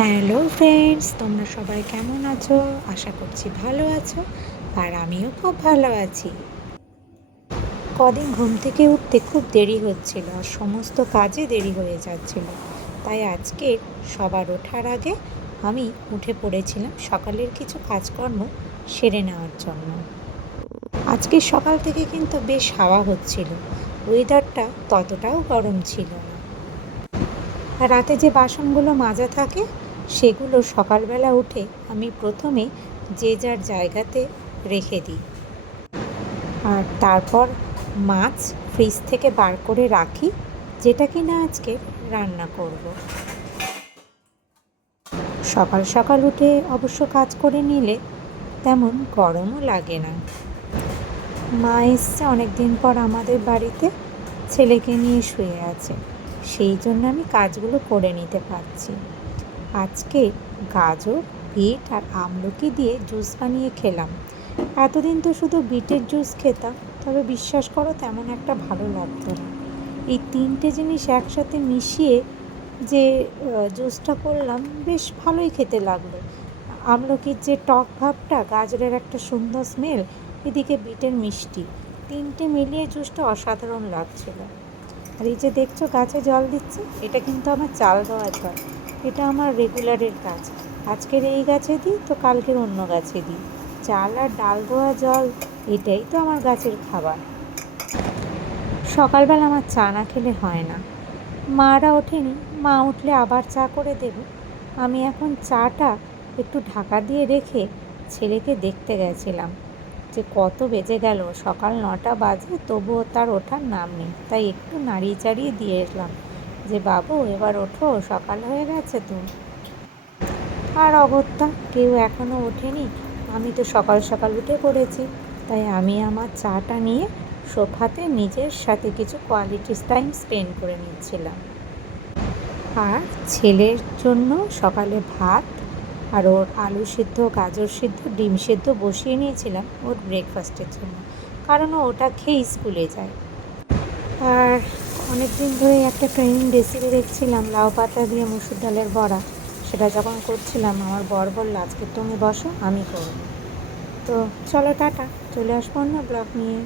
Hello friends, তোমরা সবাই কেমন আছো? আশা করছি ভালো আছো। আর আমিও খুব ভালো আছি। কদিন ঘুম থেকে উঠতে খুব দেরি হচ্ছিল আর সমস্ত কাজে দেরি হয়ে যাচ্ছিল। তাই আজকে সবার ওঠার আগে আমি উঠে পড়েছিলাম সকালের কিছু কাজকর্ম সেরে নেওয়ার জন্য। আজকে সকাল থেকে কিন্তু বেশ হাওয়া হচ্ছিল, ওয়েদারটা ততটাও গরম ছিল না। আর রাতে যে বাসনগুলো মাজা থাকে সেগুলো সকালবেলা উঠে আমি প্রথমে যে যার জায়গাতে রেখে দিই, আর তারপর মাছ ফ্রিজ থেকে বার করে রাখি, যেটা কিনা আজকে রান্না করব। সকাল সকাল উঠে অবশ্য কাজ করে নিলে তেমন গরমও লাগে না। মা এসছে অনেক দিন পর আমাদের বাড়িতে, ছেলেকে নিয়ে শুয়ে আছে, সেই জন্য আমি কাজগুলো করে নিতে পারছি। আজকে গাজর, বিট আর আমলকি দিয়ে জুস বানিয়ে খেলাম। এতদিন তো শুধু বিটের জুস খেতাম, তবে বিশ্বাস করো তেমন একটা ভালো লাগতো না। এই তিনটে জিনিস একসাথে মিশিয়ে যে জুসটা করলাম বেশ ভালোই খেতে লাগলো। আমলকির যে টক ভাবটা, গাজরের একটা সুন্দর স্মেল, এদিকে বিটের মিষ্টি, তিনটে মিলিয়ে জুসটা অসাধারণ লাগছিল। আর এই যে দেখছো গাছে জল দিচ্ছে, এটা কিন্তু আমার চাল দেওয়া জল। এটা আমার রেগুলারের কাজ। আজকের এই গাছে দিই তো কালকের অন্য গাছে দিই। চাল আর ডাল দেওয়া জল, এটাই তো আমার গাছের খাবার। সকালবেলা আমার চা না খেলে হয় না। মারা ওঠেনি, মা উঠলে আবার চা করে দেব। আমি এখন চাটা একটু ঢাকা দিয়ে রেখে ছেলেকে দেখতে গেছিলাম যে কত বেজে গেল। সকাল 9টা বাজে, তবুও তার ওঠার নাম নেই। তাই একটু নাড়িয়ে চাড়িয়ে দিয়ে এলাম যে বাবু এবার ওঠো, সকাল হয়ে গেছে তো। আর অগত্যা কেউ এখনও ওঠেনি, আমি তো সকাল সকাল উঠে পড়েছি। তাই আমি আমার চাটা নিয়ে সোফাতে নিজের সাথে কিছু কোয়ালিটি টাইম স্পেন্ড করে নিচ্ছিলাম। আর ছেলের জন্য সকালে ভাত আর ওর আলু সিদ্ধ, গাজর সিদ্ধ, ডিম সিদ্ধ বসিয়ে নিয়েছিলাম ওর ব্রেকফাস্টের জন্য, কারণ ও ওটা খেয়েই স্কুলে যায়। আর অনেক দিন ধরে একটা ট্রেনিং রেসিপি দেখছিলাম, লাউ পাতা দিয়ে মুসুর ডালের বড়া। সেটা যখন করছিলাম আমার বর বলল আজকে তুমি বসো, আমি করব। তো চলো টাটা, চলে আসবো অন্য ব্লগ নিয়ে।